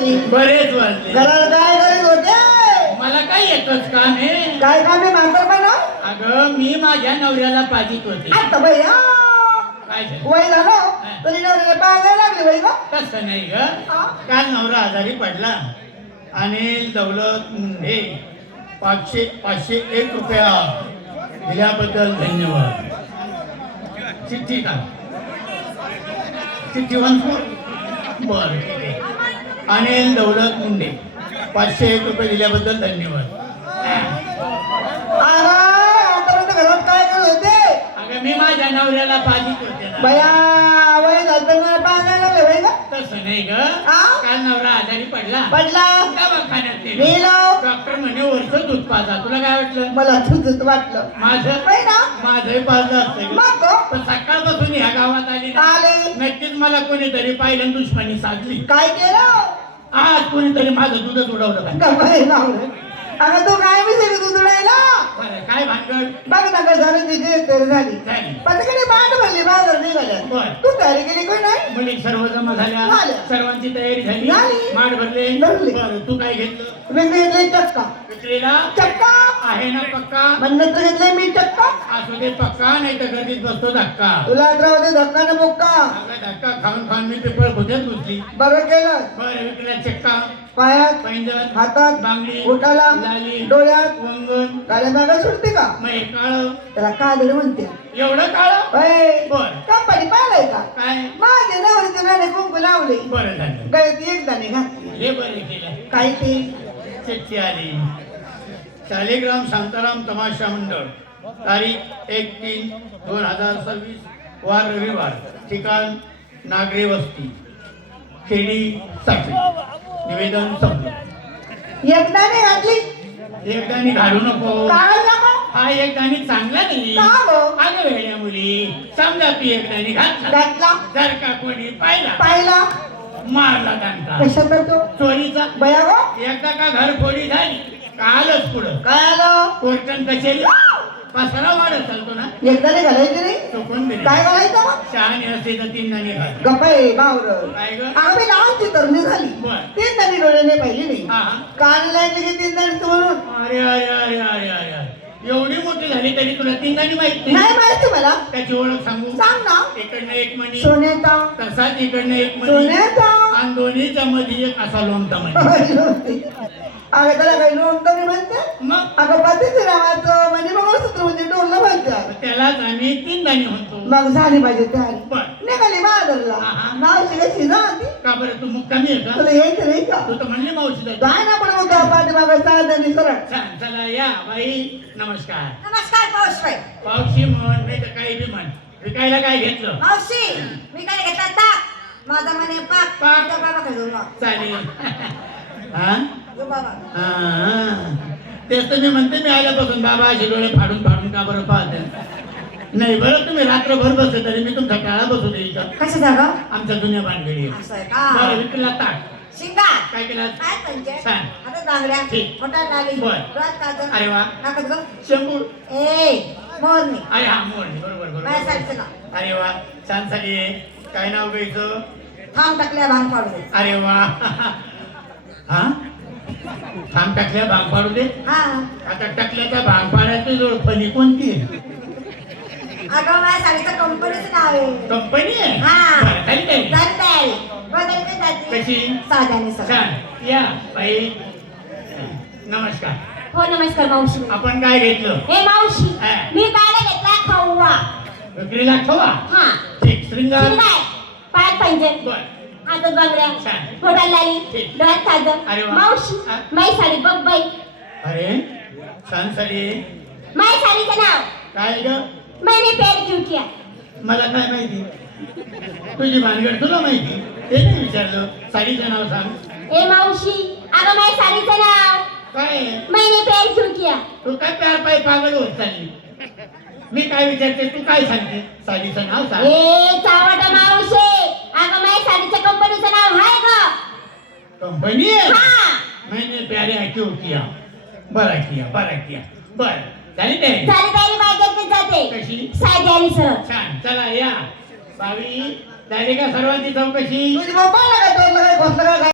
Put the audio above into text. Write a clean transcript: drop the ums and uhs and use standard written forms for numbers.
बरेच वाजले. घरात काय करीत होते? मला काय येतच काम आहे? काय काम आहे म्हातारपणा? अगं मी माझ्या नवऱ्याला पाजित होते. आता बाई काय झालं? वय झालं तरी नवऱ्याला पाहायला लागले बाई ग. तसं नाही ग. काल नवरा आजारी पडला आणि दौलत मुंडे 501 रुपया दिल्याबद्दल धन्यवाद. चिठ्ठी का? चिठ्ठी वाचू? बरं ठीक आहे. अनिल दौलत मुंडे 501 रुपये दिल्याबद्दल धन्यवाद. आता घरात काय करत होते? अगं मी माझ्या नवऱ्याला पाजित होते ना. बया वय झालं पाहायला लागले बाई ग. तसं नाही ग. काल नवरा आजारी पडला. दवाखान्यात गेलो. डॉक्टर म्हणे वरचं दूध पाजा. तुला काय वाटलं? मला तुझं वाटलं. माझंही पाजलं असतं. मग पण सकाळपासून ह्या गावात आली ना, आले नक्कीच मला कोणीतरी पाहिलं दुश्मनी साधली. काय केलं? आज कोणीतरी माझं दूधच उडवलं. अगं तू काय विचारली तू तुडायला? काय भानगड? बघ ना कसं झालं तिची तयारी झाली. पटकन बाट भरली बाजार निघाल्या. तू तयारी केली कोण नाही? मुली सर्व जमा झाल्या. सर्वांची तयारी झाली. माठ भरले. बरं तू काय घेतलं? मी घेतले चक्का. विक्रीला चक्का आहे ना पक्का? म्हणलं तर घेतलंय मी चक्का. असू दे पक्का, नाही तर गर्दीत बसतो धक्का. तुला राहते धक्का ना बुक्का. धक्का खाऊन खाऊन मी पेपर खोट्यात घुसली. बरं केलं. बरं विकला चक्का, पायात, पैंजण, हातात, बांगडी, बोटाला, लाली, डोळ्यात, वंगण, काळ्या मागा सुटते का? मग हे काळ त्याला कादळ म्हणते. एवढं काळ? बरं कंपनी पाहिलंय का? काय? माझे नवरीचे गाणे कुंकू लावले. बरं झालं. गळ्यात एक दाणे घातले. हे बरं केलं. काय ते? चिठ्ठी आली. शालिग्राम शांताराम तमाशा मंडळ, तारीख 1-3-2026, वार रविवार, ठिकाण नागरी वस्ती, खेडी, साखळी. निवेदन संपलं. एक दाणे घातली. एक दाणी घालू नको. काय नको? हा एक दाणी चांगला नाही. का गं? अगं वेड्या मुली, समजा तू एक दाणी घातला, घातला. जर का कोणी पाहिला, मारला त्यांचा कशात तो चोरीचा. बया गो एकदा का घर फोडी झाली, कालच पुढं काय आलं? कोर्टन कचेरी पसरा वाढत चालतो ना. एकदा नाही घालायची रे. तो कोण दिले? काय घालायचं मग? शहाणी असते तर 3 दाणी घाल. गप्पाय बावर काय ग? आम्ही लहानची तरणी झाली. बर. 3 दाणे डोळ्याने पाहिली नाही. हा. कान लागली की 3 दाणे म्हणून. अरे अरे अरे अरे अरे एवढी मोठी झाली तरी तुला 3 दाणी माहित नाही माहिती मला. त्याची ओळख सांगू? सांग ना. इकडनं एक मणी, सोन्याचा. तसाच इकडनं एक मणी, सोन्याचा. आणि दोन्हीच्या मध्ये एक असा लोणचा मणी. अगं त्याला काही नोंद नाही म्हणते. मग अगं पतीचे नावाचं म्हणजे मंगळसूत्र म्हणजे डोललं म्हणतात. त्यालाच आम्ही 3 दाणी म्हणतो. मग झाली पाहिजे तयारी. बर. निघाली बाजारला. मावशी कशी ना ती? का बरं तू मुक्कामी आहे का? तुला यायचं नाही का? तू तर म्हणली मावशी काय ना पण मग पाठीमागं साधनी सरळ. चला या बाई. नमस्कार. नमस्कार मावशी. पावशी म्हण नाही तर काही बी म्हण. विकायला काय घेतलं? मावशी मी काय घेतला ताक. माझा म्हणे पाक. पाक. तो बाबा खाऊ मग. चालेल. हा जो बाबा. हा. तेच तर मी म्हणते, मी आल्यापासून बाबा असे डोळे फाडून फाडून का बरं पाहते. नाही बरं तुम्ही रात्रभर बसले तरी मी तुमचा काळा बसू देईल का? कशा जागा? आमच्या जुन्या भानगडी. असं आहे का? बरं विकला ताक. शिंगार. काय केलं? काय पंचे? छान. आता बांगड्या. ठीक. मोठा डाली. बर. डोळ्यात काजळ. अरे वा. नाकात गं. शंभूर. मोरणी. अरे हा मोरणी. बरोबर माझ्या बरोबर. साईडचं नाव. अरे वा छान झाली. काय नाव घ्यायचं? थांब टाकल्या भांग पाडू दे. अरे वा. हा थांब टाकल्या भांग पाडू दे. हा. आता टाकल्याचा भांग पाडायची जोड फणी कोणती आहे? अगं माझ्या साडीचं कंपनीचं नाव आहे. कंपनी आहे? हा. बरं, झाली काय? जाती तयारी. बदल काय जाती? कशी? साध्याने सर. छान. या बाई. नमस्कार. हो नमस्कार मावशी. आपण काय घेतलं? हे मावशी हा. मी काय घेतला खवा. विक्रीला खवा. हा ठीक. श्रृंगार. शिंगार, पायात पैंजण, बर. हातात बांगड्या, छान. थोडा लाली, ठीक. डोळ्यात अरे काजळ. वा. मावशी हा. माई साडी बघ बाई. अरे छान साडी. माई साडीचं नाव काय ग? मैंने पैर क्यों किया. मला काय माहिती? तुझी भानगड तुला माहिती? ते नाही विचारलं. साडीचं नाव सांग. ए मावशी अगं माई साडीचं नाव काय? मैंने पैर क्यों किया. तू काय प्यार पाय पागल होत चालली? मी काय विचारते तू काय सांगते? साडीचं नाव सांग. ए चावट मावशी अगं माई साडीच्या कंपनीचं नाव आहे ग. कंपनी आहे? हा. मैंने प्यारे क्यों किया. बरा किया बरा किया. बर झाली ते. साडी तयारी बाहेर जाते. कशी? साडी आली सरळ. छान. चला या. बावी झाली का सर्वांची चौकशी? तुझी बाबा काय तोडलं काय घोसलं काय?